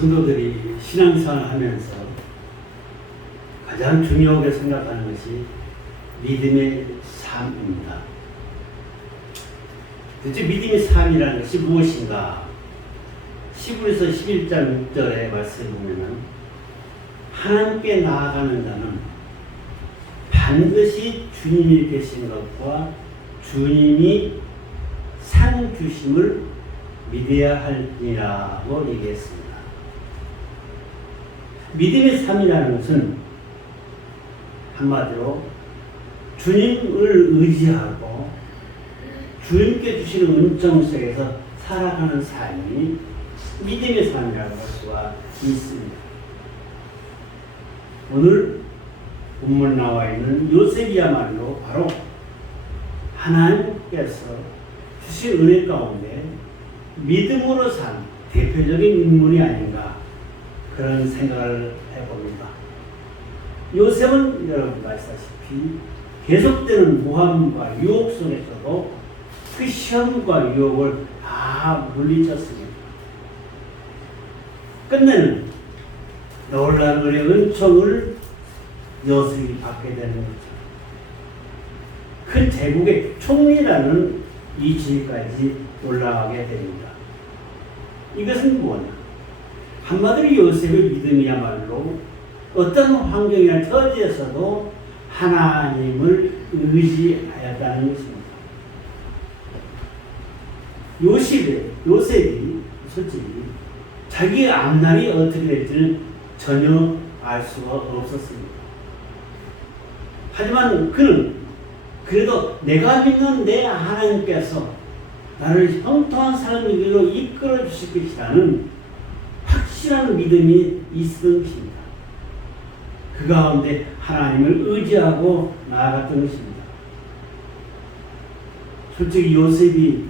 성도들이 신앙생활을 하면서 가장 중요하게 생각하는 것이 믿음의 삶입니다. 도대체 믿음의 삶이라는 것이 무엇인가? 히브리서 11장 6절의 말씀을 보면은 하나님께 나아가는 자는 반드시 주님이 계신 것과 주님이 상 주심을 믿어야 할지라고 얘기했습니다. 믿음의 삶이라는 것은 한마디로 주님을 의지하고 주님께 주시는 은총 속에서 살아가는 삶이 믿음의 삶이라고 할 수가 있습니다. 오늘 본문 나와 있는 요셉이야말로 바로 하나님께서 주신 은혜 가운데 믿음으로 산 대표적인 인물이 아닌가 그런 생각을 해봅니다. 요셉은 여러분도 아시다시피 계속되는 모함과 유혹 속에서도 그 시험과 유혹을 다 물리쳤습니다. 끝내는 놀라운 은혜 은총을 요셉이 받게 되는 거죠. 큰 제국의 총리라는 이 지위까지 올라가게 됩니다. 이것은 뭐냐? 한마디로 요셉의 믿음이야말로 어떤 환경이나 처지에서도 하나님을 의지하였다는 것입니다. 요셉이 솔직히 자기의 앞날이 어떻게 될지는 전혀 알 수가 없었습니다. 하지만 그는 그래도 내가 믿는 내 하나님께서 나를 형통한 삶의 길로 이끌어 주실 것이라는 확실한 믿음이 있었던 것입니다. 그 가운데 하나님을 의지하고 나아갔던 것입니다. 솔직히 요셉이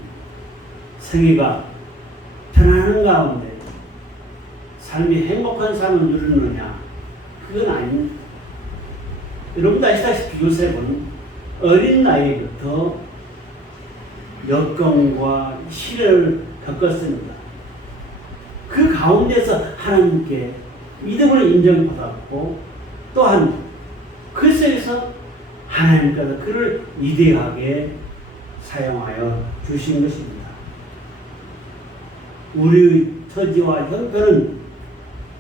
생애가 편안한 가운데 삶이 행복한 삶을 누리느냐? 그건 아닙니다. 여러분도 아시다시피 요셉은 어린 나이부터 역경과 시련을 겪었습니다. 그 가운데서 하나님께 믿음을 인정받았고 또한 그 속에서 하나님께서 그를 위대하게 사용하여 주신 것입니다. 우리의 처지와 형편은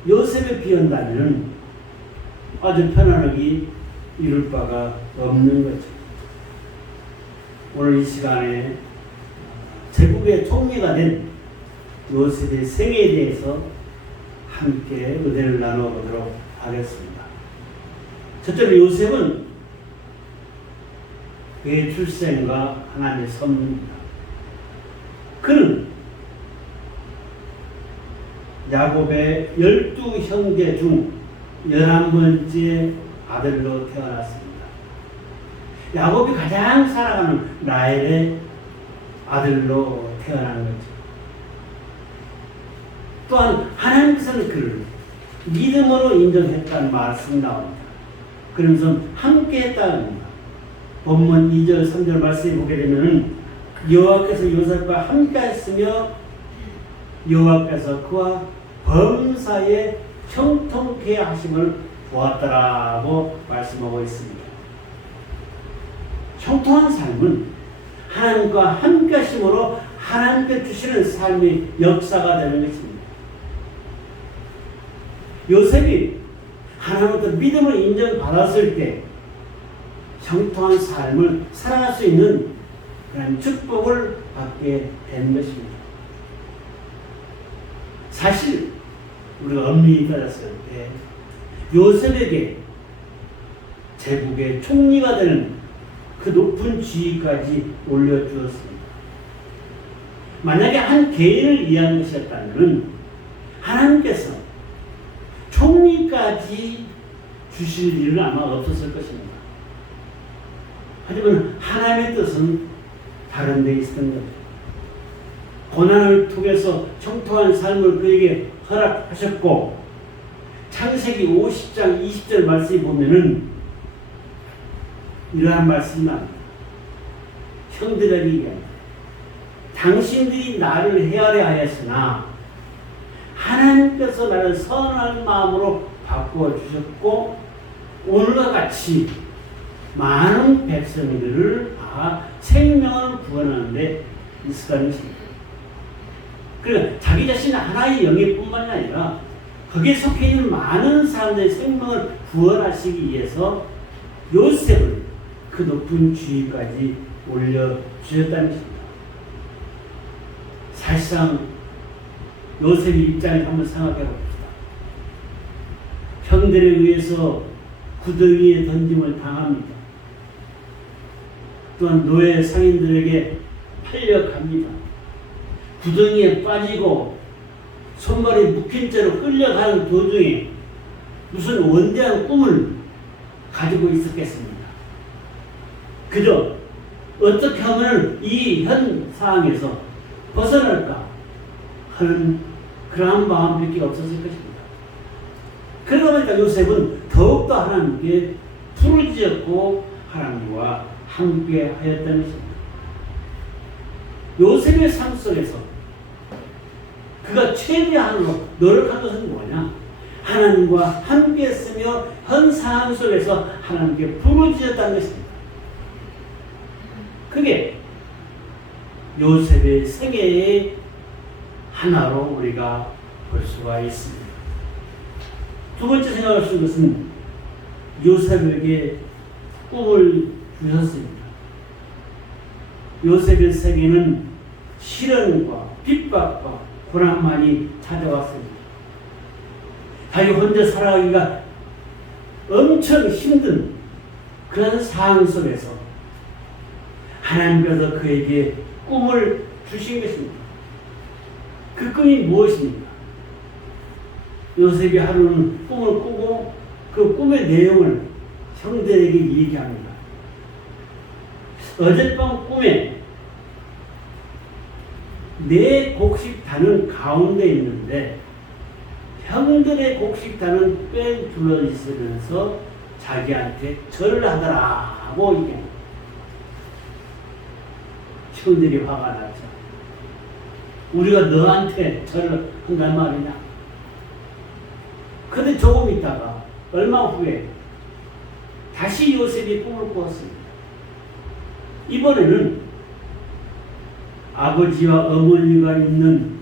요셉에 비한다면 아주 편안하게 이룰 바가 없는 거죠. 오늘 이 시간에 제국의 총리가 된 요셉의 생애에 대해서 함께 은혜를 나눠보도록 하겠습니다. 첫째로 요셉은 그의 출생과 하나님의 섭리입니다. 그는 야곱의 12형제 중 11번째 아들로 태어났습니다. 야곱이 가장 사랑하는 라헬의 아들로 태어난 거죠. 또한 하나님께서는 그를 믿음으로 인정했다는 말씀이 나옵니다. 그러면서 함께 했다는 겁니다. 본문 2절 3절 말씀에 보게 되면 여호와께서 요셉과 함께 했으며 여호와께서 그와 범사에 형통케 하심을 보았더라고 말씀하고 있습니다. 형통한 삶은 하나님과 함께 하심으로 하나님께 주시는 삶의 역사가 되는 것입니다. 요셉이 하나님부터 믿음을 인정받았을 때 형통한 삶을 살아갈 수 있는 그런 축복을 받게 된 것입니다. 사실 우리가 엄밀히 따졌을 때 요셉에게 제국의 총리가 되는 그 높은 지위까지 올려주었습니다. 만약에 한 개인을 위한 것이었다면 하나님께서 총리까지 주실 일은 아마 없었을 것입니다. 하지만 하나님의 뜻은 다른 데 있었던 거죠. 고난을 통해서 형통한 삶을 그에게 허락하셨고 창세기 50장 20절 말씀에 보면은 이러한 말씀이 나옵니다. 형들에게 얘기합니다. 당신들이 나를 헤아려 하였으나 하나님께서 나를 선한 마음으로 바꾸어 주셨고 오늘과 같이 많은 백성들을 다 생명을 구원하는데 있었다는 것입니다. 그러니까 자기 자신 하나의 영예뿐만이 아니라 거기에 속해 있는 많은 사람들의 생명을 구원하시기 위해서 요셉을 그 높은 지위까지 올려주셨다는 것입니다. 사실상 요셉의 입장을 한번 생각해 봅시다. 형들에 의해서 구덩이에 던짐을 당합니다. 또한 노예 상인들에게 팔려갑니다. 구덩이에 빠지고 손발이 묶인 채로 끌려가는 도중에 무슨 원대한 꿈을 가지고 있었겠습니다. 그저 어떻게 하면 이 현 상황에서 벗어날까 하는 그러한 마음밖에 없었을 것입니다. 그러다 보니까 요셉은 더욱더 하나님께 부르짖었고 하나님과 함께 하였다는 것입니다. 요셉의 삶 속에서 그가 최대한으로 노력한 것은 뭐냐? 하나님과 함께 했으며 현 상황 속에서 하나님께 부르짖었다는 것입니다. 그게 요셉의 생애의 하나로 우리가 볼 수가 있습니다. 두 번째 생각할 수 있는 것은 요셉에게 꿈을 주셨습니다. 요셉의 세계는 시련과 핍박과 고난만이 찾아왔습니다. 자기 혼자 살아가기가 엄청 힘든 그런 상황 속에서 하나님께서 그에게 꿈을 주신 것입니다. 그 꿈이 무엇입니까? 요셉이 하루는 꿈을 꾸고 그 꿈의 내용을 형들에게 얘기합니다. 어젯밤 꿈에 내 곡식단은 가운데 있는데 형들의 곡식단은 뺑 둘러 있으면서 자기한테 절을 하더라 하고 얘기합니다. 형들이 화가 났죠. 우리가 너한테 절을 한단 말이냐. 근데 조금 있다가 얼마 후에 다시 요셉이 꿈을 꾸었습니다. 이번에는 아버지와 어머니가 있는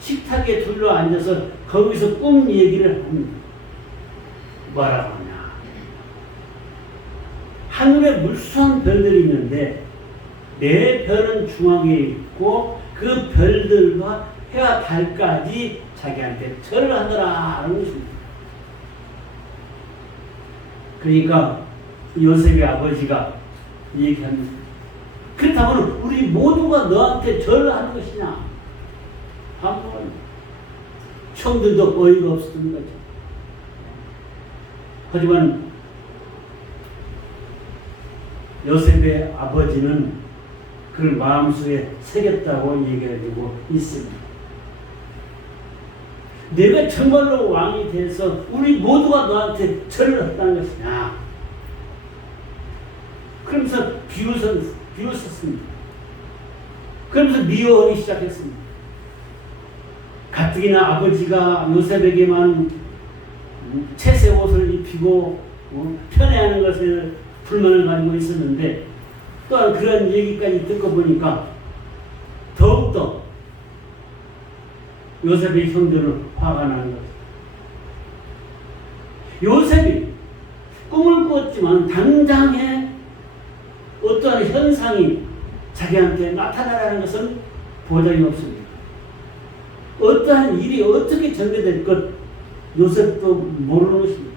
식탁에 둘러 앉아서 거기서 꿈 얘기를 합니다. 뭐라고 하냐. 하늘에 물수한 별들이 있는데 내 별은 중앙에 있고 그 별들과 해와 달까지 자기한테 절을 하더라 하는 것입니다. 그러니까 요셉의 아버지가 얘기합니다. 그렇다면 우리 모두가 너한테 절을 하는 것이냐? 한번 형들도 어이가 없었던 거죠. 하지만 요셉의 아버지는 그걸 마음속에 새겼다고 얘기해주고 있습니다. 내가 정말로 왕이 돼서 우리 모두가 너한테 절을 했다는 것이냐? 그러면서 비웃었습니다. 그러면서 미워하기 시작했습니다. 가뜩이나 아버지가 요셉에게만 채색 옷을 입히고 편애하는 것에 불만을 가지고 있었는데 또한 그런 얘기까지 듣고 보니까 더욱더 요셉의 형들은 화가 나는 거죠. 요셉이 꿈을 꾸었지만 당장에 어떠한 현상이 자기한테 나타나라는 것은 보장이 없습니다. 어떠한 일이 어떻게 전개될 것 요셉도 모르는 것입니다.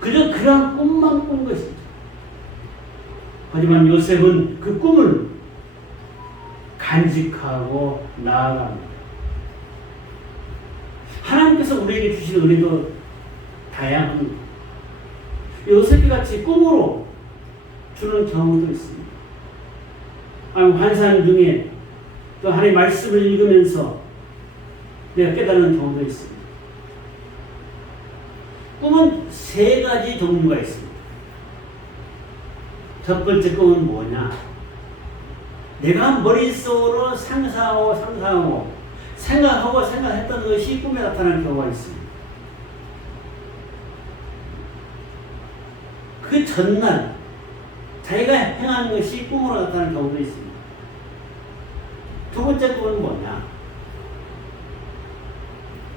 그저 그런 꿈만 꾼 것이죠. 하지만 요셉은 그 꿈을 간직하고 나아갑니다. 하나님께서 우리에게 주신 은혜도 다양합니다. 요셉이 같이 꿈으로 주는 경우도 있습니다. 환상 중에 또 하나님의 말씀을 읽으면서 내가 깨달은 경우도 있습니다. 꿈은 세 가지 종류가 있습니다. 첫 번째 꿈은 뭐냐? 내가 머릿속으로 상상하고 생각하고 생각했던 것이 꿈에 나타나는 경우가 있습니다. 그 전날 자기가 행한 것이 꿈으로 나타나는 경우도 있습니다. 두 번째 꿈은 뭐냐?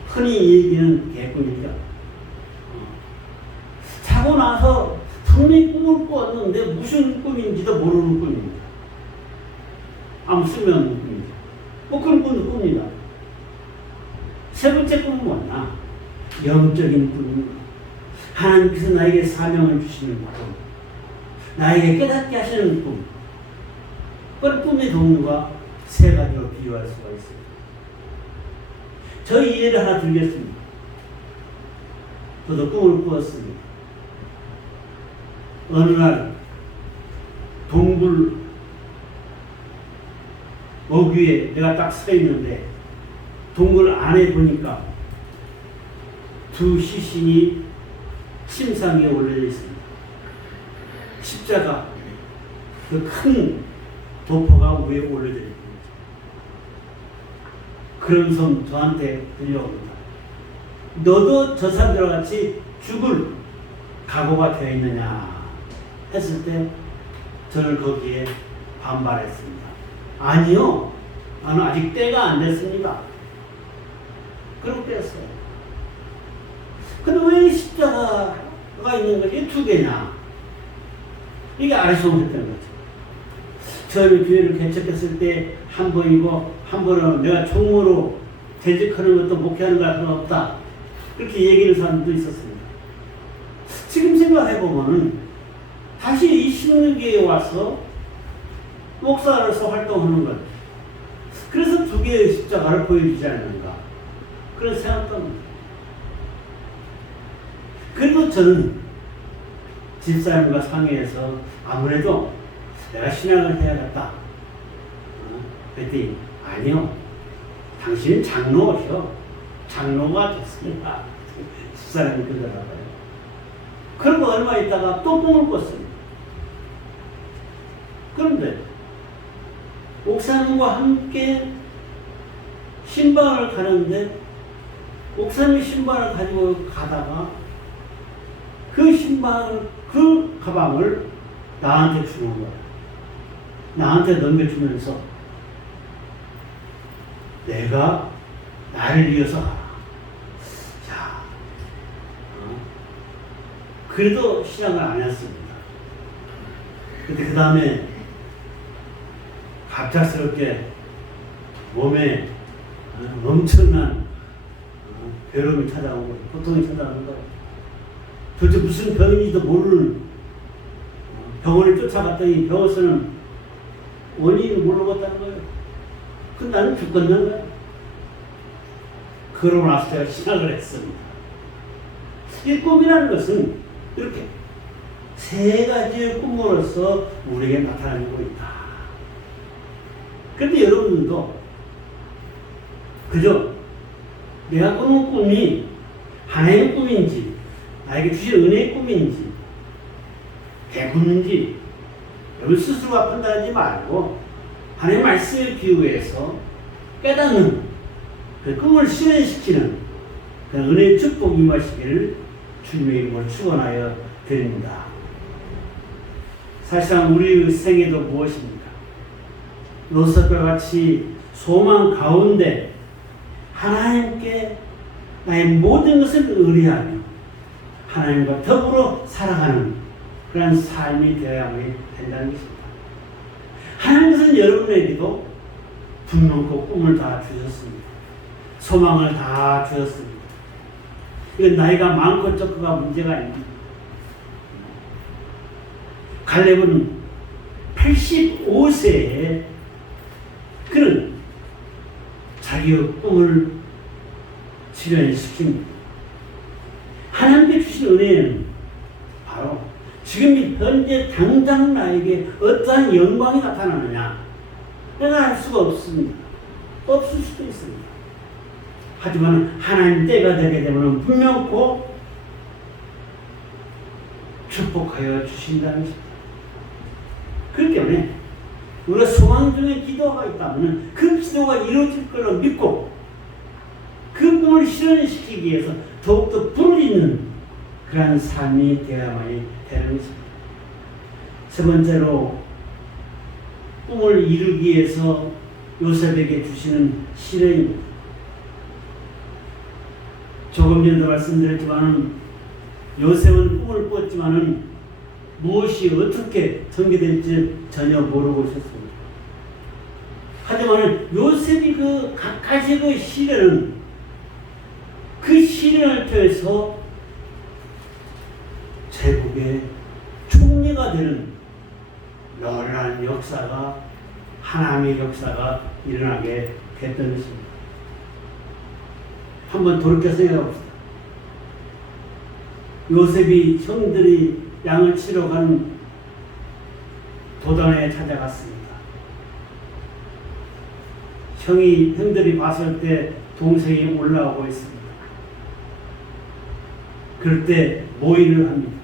흔히 얘기는 개꿈이죠. 자고 나서 분명히 꿈을 꾸었는데 무슨 꿈인지도 모르는 꿈입니다. 아무 쓸모없는 꿈이죠. 그런 꿈도 꿉니다. 세 번째 꿈은 뭐냐? 영적인 꿈입니다. 하나님께서 나에게 사명을 주시는 꿈, 나에게 깨닫게 하시는 꿈. 그런 꿈의 종류가 세 가지로 비유할 수가 있습니다. 저희 예를 하나 들겠습니다. 저도 꿈을 꾸었습니다. 어느 날 동굴 어귀에 내가 딱 서 있는데 동굴 안에 보니까 두 시신이 침상 위에 올려져 있습니다. 십자가 그 큰 도포가 위에 올려져 있습니다. 그런 성 저한테 들려옵니다. 너도 저 사람들과 같이 죽을 각오가 되어 있느냐 했을 때 저는 거기에 반발했습니다. 아니요, 나는 아직 때가 안 됐습니다. 그렇게 했어요. 근데 왜 십자가가 있는 것이 두 개냐? 이게 아리송했던 거죠. 처음에 교회를 개척했을 때 한 번이고 한 번은 내가 총무로 재직하는 것도 목회하는 것은 없다. 그렇게 얘기하는 사람도 있었습니다. 지금 생각해보면 다시 이 신흥교회에 와서 목사로서 활동하는 것. 그래서 두 개의 십자가를 보여주지 않는가. 그런 생각도 합니다. 그래도 저는 집사님과 상의해서 아무래도 내가 신앙을 해야겠다. 그랬더니 아니요. 당신은 장로셔. 장로가 됐습니다. 집사람이 그러더라고요. 그러고 얼마 있다가 또 꿈을 꿨습니다. 그런데 목사님과 함께 신방을 가는데 목사님이 신방을 가지고 가다가 그 신방을, 그 가방을 나한테 주는 거예요. 나한테 넘겨주면서 내가 나를 위해서 가라. 자, 그래도 신앙을 안 했습니다. 근데 그 다음에 갑작스럽게 몸에 엄청난 괴로움이 찾아온 거예요. 고통이 찾아오는 거예요. 도대체 무슨 병인지도 모르는 병원에 쫓아갔더니 병원에서는 원인을 모르겠다는 거예요. 근데 나는 죽겠는 거예요. 그러고 나서 제가 신학을 했습니다. 이 꿈이라는 것은 이렇게 세 가지의 꿈으로서 우리에게 나타나고 있다. 그런데 여러분들도 그저 내가 꾸는 꿈이 하나님의 꿈인지 나에게 주신 은혜의 꿈인지 개꿈인지 여러분 스스로가 판단하지 말고 하나님의 말씀에 비유해서 깨닫는 그 꿈을 실현시키는 그 은혜의 축복 임하시기를 주님의 이름으로 축원하여 드립니다. 사실상 우리의 생애도 무엇입니까? 롯과 같이 소망 가운데 하나님께 나의 모든 것을 의뢰하며 하나님과 더불어 살아가는 그런 삶이 되어야만 된다는 것입니다. 하나님께서는 여러분에게도 분명코 꿈을 다 주셨습니다. 소망을 다 주셨습니다. 이건 나이가 많고 적고가 문제가 아닙니다. 갈렙은 85세에 그는 자기의 꿈을 실현시킵니다. 하나님께 주신 은혜는 바로 지금 현재 당장 나에게 어떠한 영광이 나타나느냐 내가 알 수가 없습니다. 없을 수도 있습니다. 하지만 하나님 때가 되게 되면 분명코 축복하여 주신다는 것입니다. 그렇기 때문에 우리가 소망 중에 기도가 있다면 그 기도가 이루어질 걸로 믿고 꿈을 실현시키기 위해서 더욱더 불을 잇는 그러한 삶이 되어야만이 되는 것입니다. 세 번째로 꿈을 이루기 위해서 요셉에게 주시는 시련입니다. 조금 전에도 말씀드렸지만 요셉은 꿈을 꿨지만 무엇이 어떻게 전개될지 전혀 모르고 있었습니다. 하지만 요셉이 그 각가지 그 시련은 그 시련을 통해서 제국의 총리가 되는 놀라운 역사가 하나님의 역사가 일어나게 됐던 것입니다. 한번 돌이켜 생각해 봅시다. 요셉이 형들이 양을 치러 간 도단에 찾아갔습니다. 형들이 봤을 때 동생이 올라오고 있습니다. 그럴 때 모의를 합니다.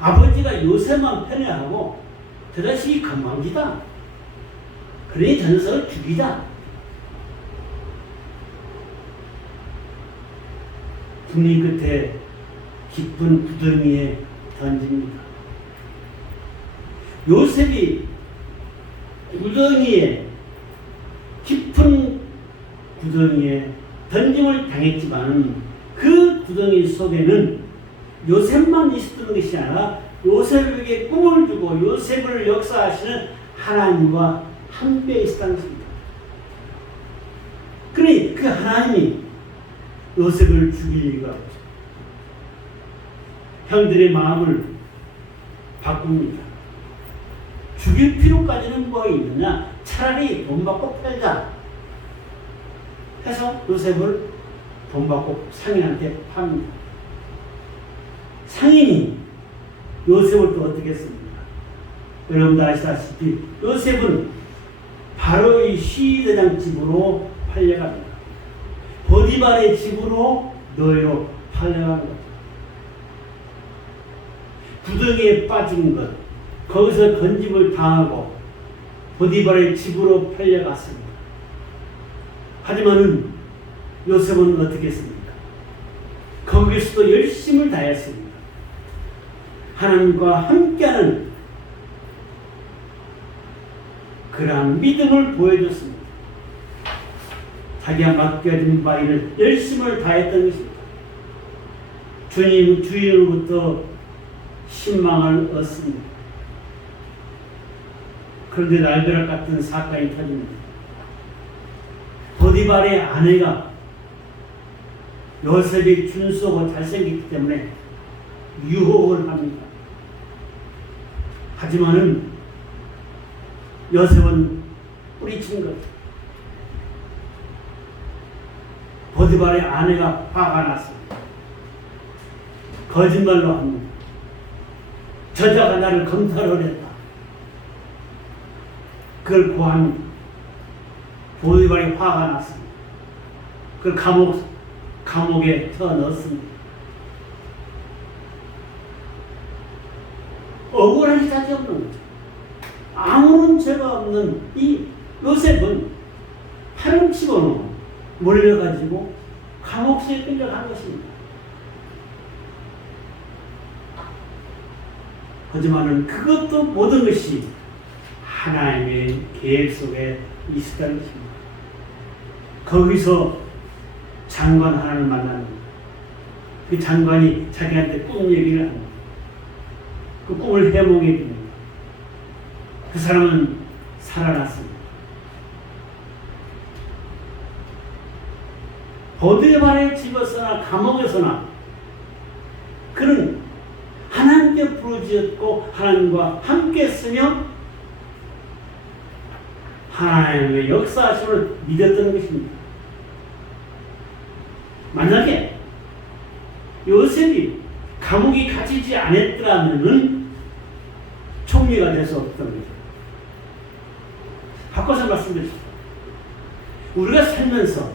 아버지가 요셉만 편애하고 저 자식이 건방지다. 그러니 저 녀석을 죽이자. 국리 끝에 깊은 구덩이에 던집니다. 요셉이 깊은 구덩이에 던짐을 당했지만 그 구덩이 속에는 요셉만 있었던 것이 아니라 요셉에게 꿈을 주고 요셉을 역사하시는 하나님과 함께 있었다는 것입니다. 그러니 그 하나님이 요셉을 죽일 리가 없죠. 형들의 마음을 바꿉니다. 죽일 필요까지는 뭐가 있느냐? 차라리 돈 받고 팔자 해서 요셉을 돈 받고 상인한테 팝니다. 상인이 요셉을 또 어떻게 했습니까? 여러분도 아시다시피 요셉은 바로의 시대장 집으로 팔려갑니다. 보디발의 집으로 노예로 팔려간 것. 구덩이에 빠진 것, 거기서 건집을 당하고 보디발의 집으로 팔려갔습니다. 하지만은 요셉은 어떻게 했습니까? 거기서도 열심을 다했습니다. 하나님과 함께하는 그러한 믿음을 보여줬습니다. 자기가 맡겨진 바 일을 열심을 다했던 것입니다. 주인으로부터 신망을 얻습니다. 그런데 날벼락 같은 사건이 터집니다. 보디발의 아내가 요셉이 준수하고 잘생겼기 때문에 유혹을 합니다. 하지만은 요셉은 뿌리친 것. 보디발의 아내가 화가 났습니다. 거짓말로 합니다. 저자가 나를 검탈을 했다. 그걸 고합니다. 보디발이 화가 났습니다. 그걸 감옥에 넣었습니다. 억울한 자지 없는 거죠. 아무런 죄가 없는 이 요셉은 팔을 집어넣어 몰려가지고 감옥에 끌려간 것입니다. 하지만은 그것도 모든 것이 하나님의 계획 속에 있었다는 것입니다. 거기서 장관 하나를 만납니다. 그 장관이 자기한테 꿈 얘기를 합니다. 그 꿈을 해몽해 줍니다. 그 사람은 살아났습니다. 보디발의 집에서나 감옥에서나 그는 하나님께 부르짖었고 하나님과 함께 했으며 하나님의 역사하심을 믿었던 것입니다. 만약에 요셉이 감옥에 갇히지 않았더라면 총리가 될 수 없던 거죠. 바꿔서 말씀드립니다. 우리가 살면서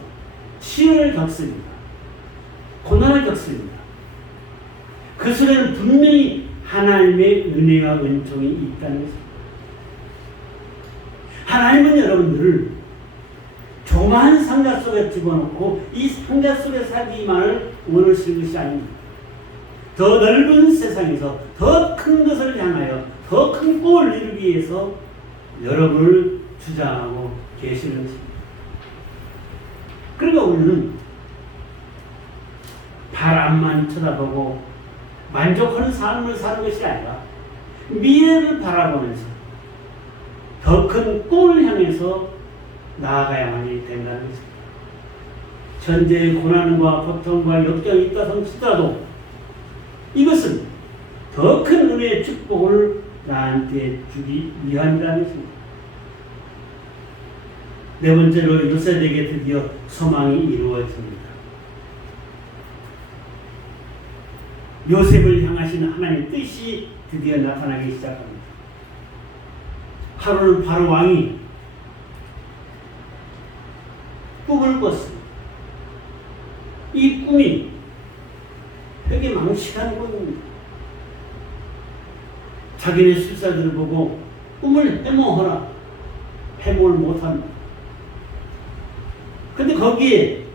시련을 겪습니다. 고난을 겪습니다. 그 속에는 분명히 하나님의 은혜와 은총이 있다는 것입니다. 하나님은 여러분들을 좋은 조그마한 상자 속에 집어넣고 이 상자 속에 살기만을 원하시는 것이 아닙니다. 더 넓은 세상에서 더 큰 것을 향하여 더 큰 꿈을 이루기 위해서 여러분을 주장하고 계시는 것입니다. 그러니까 우리는 바람만 쳐다보고 만족하는 삶을 사는 것이 아니라 미래를 바라보면서 더 큰 꿈을 향해서 나아가야만이 된다는 것입니다. 현재의 고난과 고통과 역경이 있다 치더라도 이것은 더 큰 은혜의 축복을 나한테 주기 위함이라는 것입니다. 네 번째로 요셉에게 드디어 소망이 이루어집니다. 요셉을 향하신 하나님의 뜻이 드디어 나타나기 시작합니다. 하루는 바로 왕이 꿈을 꿨습니다. 이 꿈이 되게 망측한 꿈입니다. 자기네 술사들을 보고 꿈을 해몽하라. 해몽을 못합니다. 근데 거기에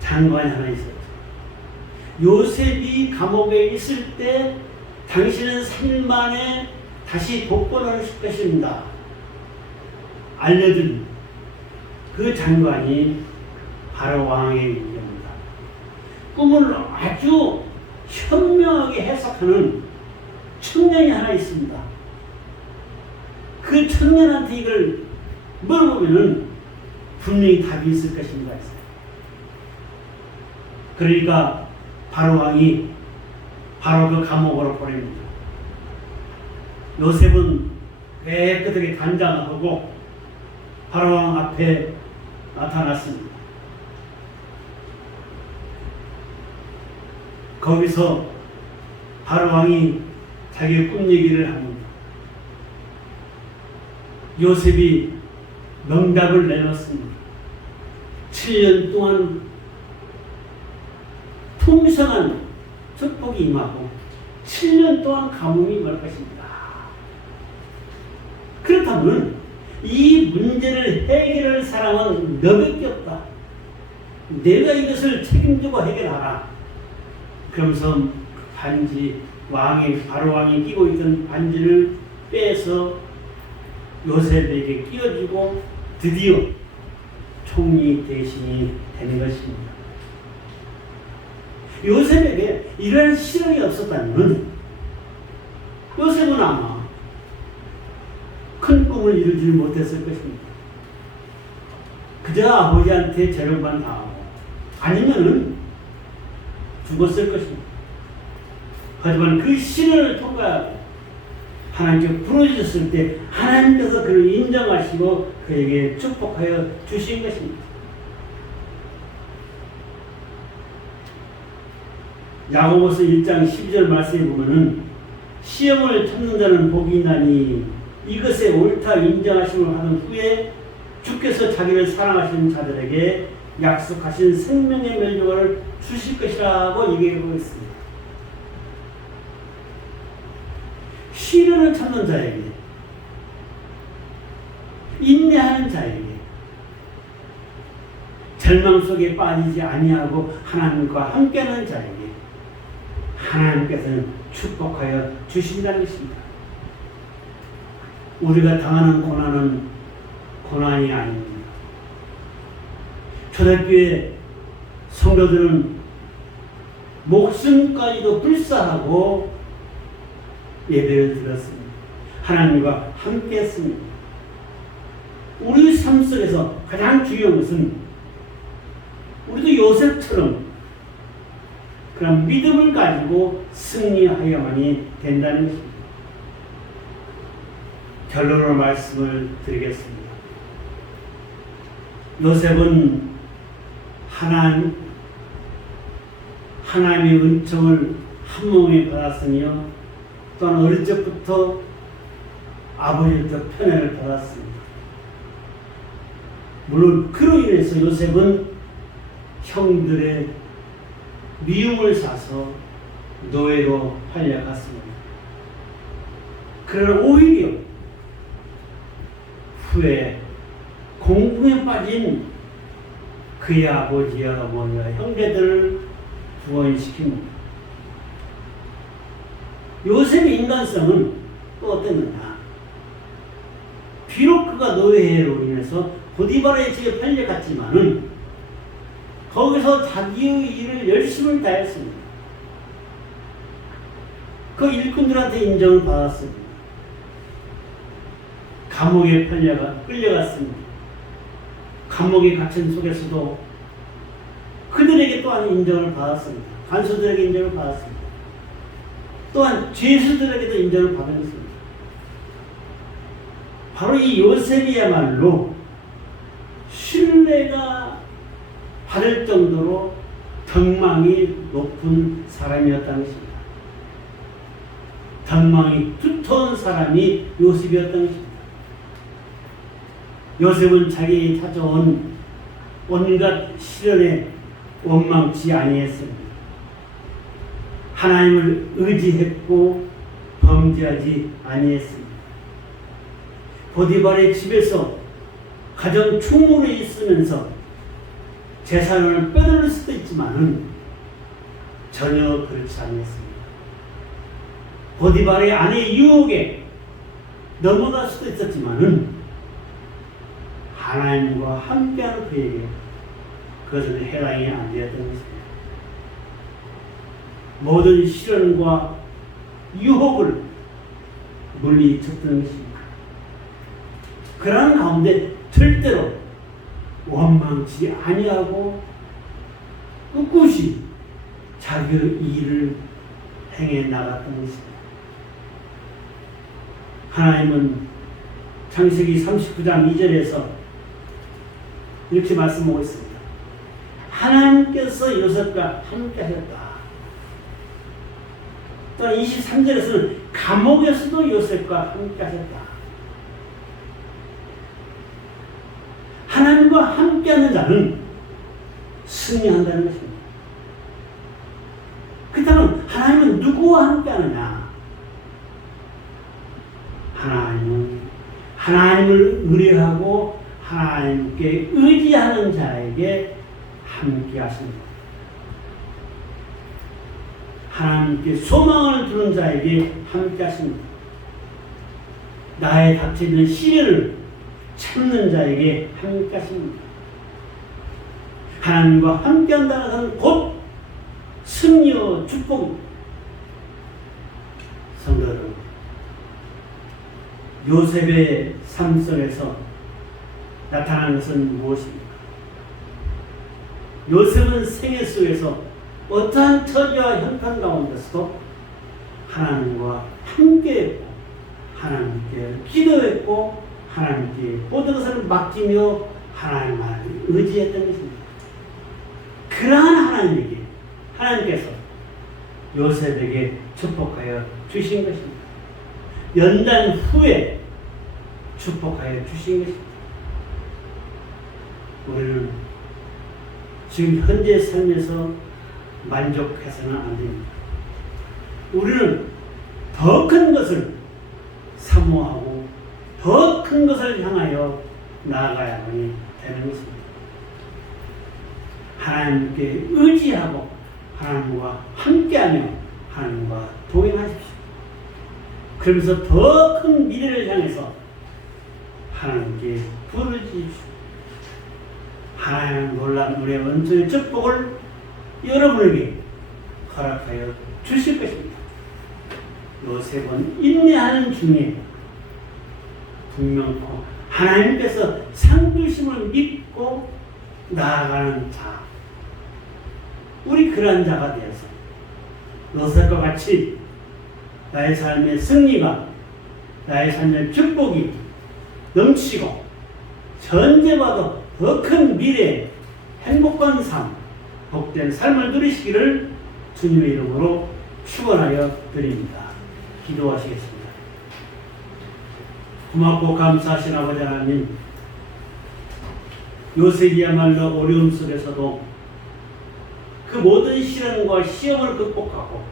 장관이 하나 있었죠. 요셉이 감옥에 있을 때 당신은 3일 만에 다시 복권을 할 것입니다. 알려준 그 장관이 바로 왕에게 얘기합니다. 꿈을 아주 현명하게 해석하는 청년이 하나 있습니다. 그 청년한테 이걸 물어보면은 분명히 답이 있을 것입니다. 그러니까 바로 왕이 바로 그 감옥으로 보냅니다. 요셉은 깨끗하게 단장을 하고 바로 왕 앞에 나타났습니다. 거기서 바로 왕이 자기의 꿈 얘기를 합니다. 요셉이 명답을 내놓습니다. 7년 동안 풍성한 축복이 임하고 7년 동안 가뭄이 임할 것입니다. 그렇다면 이 문제를 해결할 사람은 너밖에 없다. 내가 이것을 책임지고 해결하라. 그러면서 반지, 바로 왕이 끼고 있던 반지를 빼서 요셉에게 끼워주고 드디어 총리 대신이 되는 것입니다. 요셉에게 이러한 시련이 없었다면 요셉은 아마 큰 꿈을 이루지 못했을 것입니다. 그저 아버지한테 재롱만 당하고 아니면은 죽었을 것입니다. 하지만 그 시련을 통과하고 하나님께 부르짖었을 때 하나님께서 그를 인정하시고 그에게 축복하여 주신 것입니다. 야고보서 1장 12절 말씀에 보면은 시험을 참는 자는 복이 있나니 이것에 옳다 인정하심을 하는 후에 주께서 자기를 사랑하시는 자들에게 약속하신 생명의 멸류관을 주실 것이라고 얘기하고 있습니다. 시련을 참는 자에게, 인내하는 자에게, 절망 속에 빠지지 아니하고 하나님과 함께하는 자에게 하나님께서는 축복하여 주신다는 것입니다. 우리가 당하는 고난은 고난이 아닙니다. 초대교회 성도들은 목숨까지도 불사하고 예배를 드렸습니다. 하나님과 함께 했습니다. 우리 삶 속에서 가장 중요한 것은 우리도 요셉처럼 그런 믿음을 가지고 승리하여만이 된다는 것입니다. 결론으로 말씀을 드리겠습니다. 요셉은 하나님의 은총을 한 몸에 받았으며 또한 어릴 적부터 아버지부터 편애를 받았습니다. 물론 그로 인해서 요셉은 형들의 미움을 사서 노예로 팔려갔습니다. 그러나 오히려 후에 공궁에 빠진 그의 아버지와 어머니와 형제들을 구원시킵니다. 요셉의 인간성은 또 어땠느냐? 비록 그가 노예로 인해서 보디바라의 집에 팔려갔지만은 거기서 자기의 일을 열심히 다했습니다. 그 일꾼들한테 인정을 받았습니다. 감옥에 끌려갔습니다. 감옥에 갇힌 속에서도 그들에게 또한 인정을 받았습니다. 간수들에게 인정을 받았습니다. 또한 죄수들에게도 인정을 받은 것입니다. 바로 이 요셉이야말로 신뢰가 받을 정도로 덕망이 높은 사람이었다는 것입니다. 덕망이 두터운 사람이 요셉이었다는 것입니다. 요셉은 자기에게 찾아온 온갖 시련에 원망치 아니했습니다. 하나님을 의지했고 범죄하지 아니했습니다. 보디발의 집에서 가정 충무로 있으면서 재산을 빼돌릴 수도 있지만은 전혀 그렇지 않았습니다. 보디발의 아내의 유혹에 넘어갈 수도 있었지만은 하나님과 함께하는 그에게 그것은 해당이 안 되었던 것입니다. 모든 시련과 유혹을 물리쳤던 것입니다. 그러한 가운데 절대로 원망치 아니하고 꿋꿋이 자기의 일을 행해 나갔던 것입니다. 하나님은 창세기 39장 2절에서 이렇게 말씀하고 있습니다. 하나님께서 요셉과 함께 하셨다. 또 23절에서는 감옥에서도 요셉과 함께 하셨다. 하나님과 함께하는 자는 승리한다는 것입니다. 그렇다면 하나님은 누구와 함께하느냐? 하나님은 하나님을 의뢰하고 하나님께 의지하는 자에게 함께하십니다. 하나님께 소망을 두는 자에게 함께하십니다. 나의 닥쳐있는 시련을 참는 자에게 함께하십니다. 하나님과 함께한다는 것은 곧 승리와 축복입니다. 성도 여러분, 요셉의 삶 속에서 나타나는 것은 무엇입니까? 요셉은 생애 속에서 어떠한 처지와 형편 가운데서도 하나님과 함께했고 하나님께 기도했고 하나님께 모든 것을 맡기며 하나님을 의지했던 것입니다. 그러한 하나님에게 하나님께서 요셉에게 축복하여 주신 것입니다. 연단 후에 축복하여 주신 것입니다. 우리는 지금 현재 삶에서 만족해서는 안 됩니다. 우리는 더 큰 것을 사모하고 더 큰 것을 향하여 나아가야만이 되는 것입니다. 하나님께 의지하고 하나님과 함께하며 하나님과 동행하십시오. 그러면서 더 큰 미래를 향해서 하나님께 부르짖으십시오. 하나님의 놀라운 은혜 은총의 축복을 여러분에게 허락하여 주실 것입니다. 요셉은 인내하는 중에 분명코 하나님께서 상주심을 믿고 나아가는 자, 우리 그러한 자가 되어서 요셉과 같이 나의 삶의 승리가, 나의 삶의 축복이 넘치고 전제봐도 더 큰 미래, 행복한 삶, 복된 삶을 누리시기를 주님의 이름으로 축원하여 드립니다. 기도하시겠습니다. 고맙고 감사하신 아버지 하나님, 요셉이야말로 어려움 속에서도 그 모든 시련과 시험을 극복하고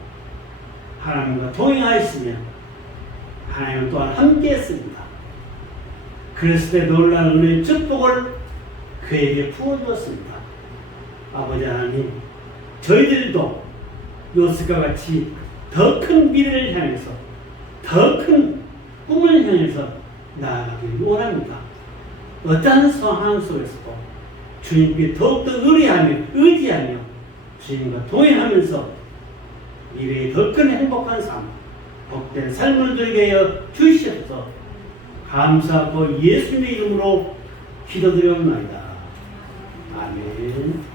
하나님과 동행하였으며 하나님 또한 함께했습니다. 그랬을 때 놀라운 은혜의 축복을 그에게 부어주었습니다. 아버지 하나님, 저희들도 요셉과 같이 더 큰 미래를 향해서, 더 큰 꿈을 향해서 나아가길 원합니다. 어떠한 상황 속에서도 주님께 더욱더 의지하며 주님과 동행하면서 미래의 더 큰 행복한 삶, 복된 삶을 누리게 하여 주시옵소서. 감사하고 예수님의 이름으로 기도드려옵나이다. 아멘.